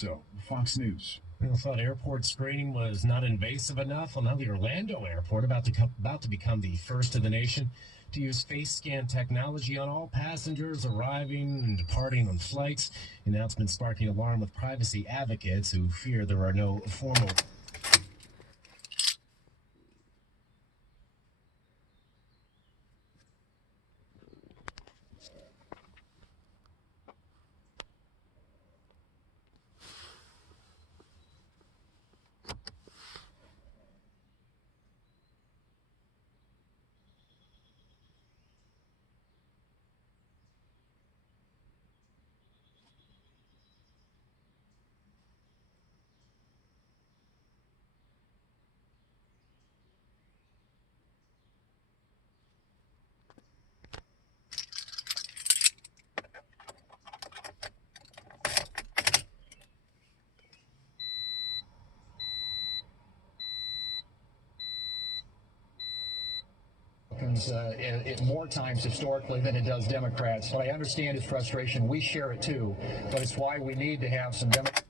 So, Fox News. I thought airport screening was not invasive enough. Well, now the Orlando airport about to become the first in the nation to use face scan technology on all passengers arriving and departing on flights. The announcement sparking alarm with privacy advocates who fear there are no formal more times historically than it does Democrats. But I understand his frustration. We share it too. But it's why we need to have some Democrats.